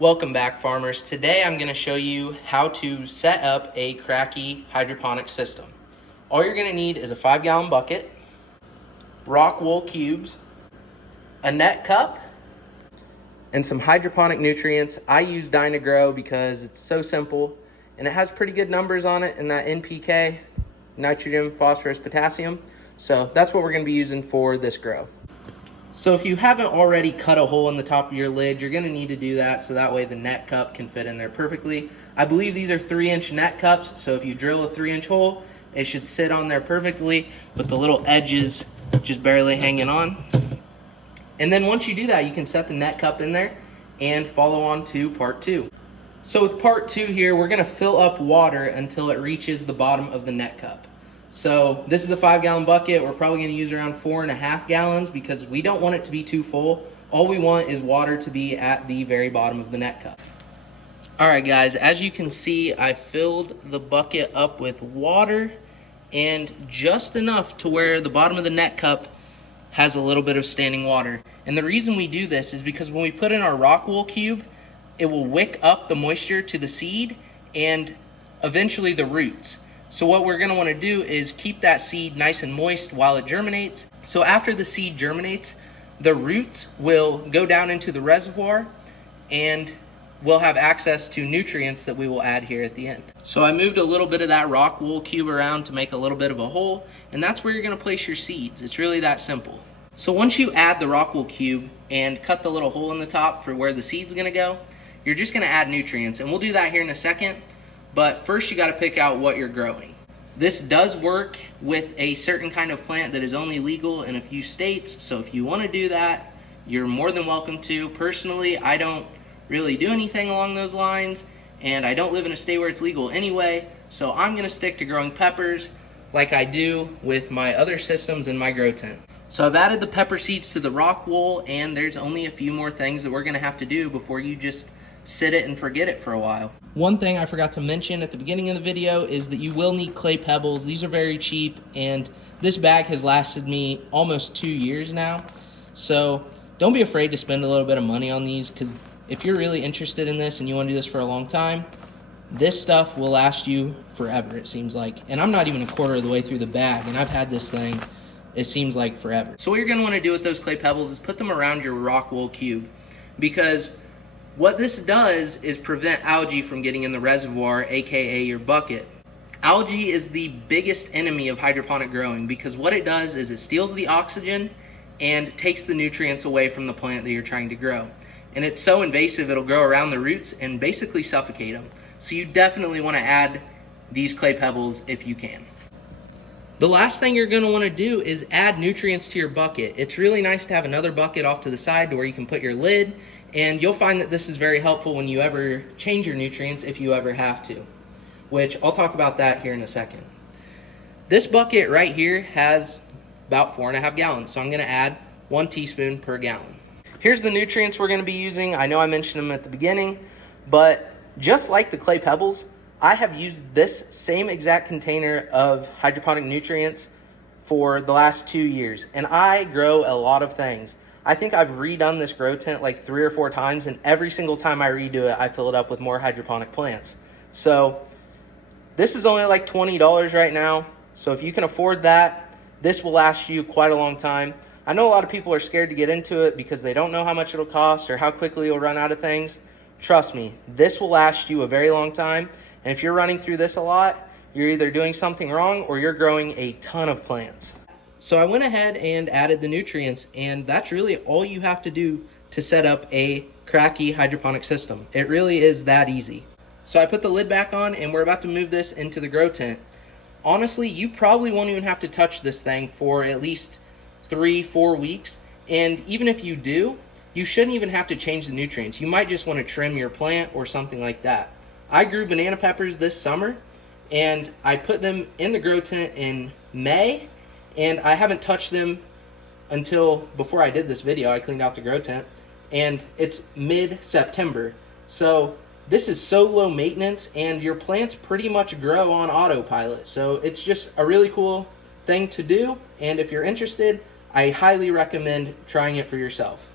Welcome back, farmers. Today I'm going to show you how to set up a Kratky hydroponic system. All you're going to need is a 5-gallon bucket, rock wool cubes, a net cup, and some hydroponic nutrients. I use Dynagrow because it's so simple and it has pretty good numbers on it in that NPK, nitrogen, phosphorus, potassium. So that's what we're going to be using for this grow. So if you haven't already cut a hole in the top of your lid, you're going to need to do that so that way the net cup can fit in there perfectly. I believe these are 3-inch net cups, so if you drill a 3-inch hole, it should sit on there perfectly with the little edges just barely hanging on. And then once you do that, you can set the net cup in there and follow on to part 2. So with part 2 here, we're going to fill up water until it reaches the bottom of the net cup. So this is a 5-gallon bucket. We're probably going to use around 4.5 gallons because we don't want it to be too full. All we want is water to be at the very bottom of the net cup. Alright guys, as you can see, I filled the bucket up with water and just enough to where the bottom of the net cup has a little bit of standing water. And the reason we do this is because when we put in our rock wool cube, it will wick up the moisture to the seed and eventually the roots. So what we're going to want to do is keep that seed nice and moist while it germinates. So after the seed germinates, the roots will go down into the reservoir and we'll have access to nutrients that we will add here at the end. So I moved a little bit of that rock wool cube around to make a little bit of a hole, and that's where you're going to place your seeds. It's really that simple. So once you add the rock wool cube and cut the little hole in the top for where the seed's going to go, you're just going to add nutrients, and we'll do that here in a second. But first you got to pick out what you're growing. This does work with a certain kind of plant that is only legal in a few states, so if you want to do that, you're more than welcome to. Personally, I don't really do anything along those lines, and I don't live in a state where it's legal anyway, so I'm going to stick to growing peppers like I do with my other systems in my grow tent. So I've added the pepper seeds to the rock wool, and there's only a few more things that we're going to have to do before you just sit it and forget it for a while. One thing I forgot to mention at the beginning of the video is that you will need clay pebbles. These are very cheap, and this bag has lasted me almost 2 years now. So don't be afraid to spend a little bit of money on these, because if you're really interested in this and you want to do this for a long time, this stuff will last you forever, it seems like. And I'm not even a quarter of the way through the bag, and I've had this thing, it seems like forever. So what you're going to want to do with those clay pebbles is put them around your rock wool cube, because what this does is prevent algae from getting in the reservoir, aka your bucket. Algae is the biggest enemy of hydroponic growing because what it does is it steals the oxygen and takes the nutrients away from the plant that you're trying to grow. And it's so invasive it'll grow around the roots and basically suffocate them. So you definitely want to add these clay pebbles if you can. The last thing you're going to want to do is add nutrients to your bucket. It's really nice to have another bucket off to the side to where you can put your lid, and you'll find that this is very helpful when you ever change your nutrients if you ever have to, which I'll talk about that here in a second. This bucket right here has about 4.5 gallons, so I'm going to add 1 teaspoon per gallon. Here's the nutrients we're going to be using. I know I mentioned them at the beginning, but just like the clay pebbles, I have used this same exact container of hydroponic nutrients for the last 2 years, and I grow a lot of things. I think I've redone this grow tent like 3 or 4 times, and every single time I redo it, I fill it up with more hydroponic plants. So this is only like $20 right now, so if you can afford that, this will last you quite a long time. I know a lot of people are scared to get into it because they don't know how much it'll cost or how quickly you'll run out of things. Trust me, this will last you a very long time, and if you're running through this a lot, you're either doing something wrong or you're growing a ton of plants. So I went ahead and added the nutrients, and that's really all you have to do to set up a Kratky hydroponic system. It really is that easy. So I put the lid back on, and we're about to move this into the grow tent. Honestly, you probably won't even have to touch this thing for at least 3-4 weeks, and even if you do, you shouldn't even have to change the nutrients. You might just want to trim your plant or something like that. I grew banana peppers this summer, and I put them in the grow tent in May, and I haven't touched them until before I did this video. I cleaned out the grow tent, and it's mid-September. So this is so low maintenance, and your plants pretty much grow on autopilot. So it's just a really cool thing to do, and if you're interested, I highly recommend trying it for yourself.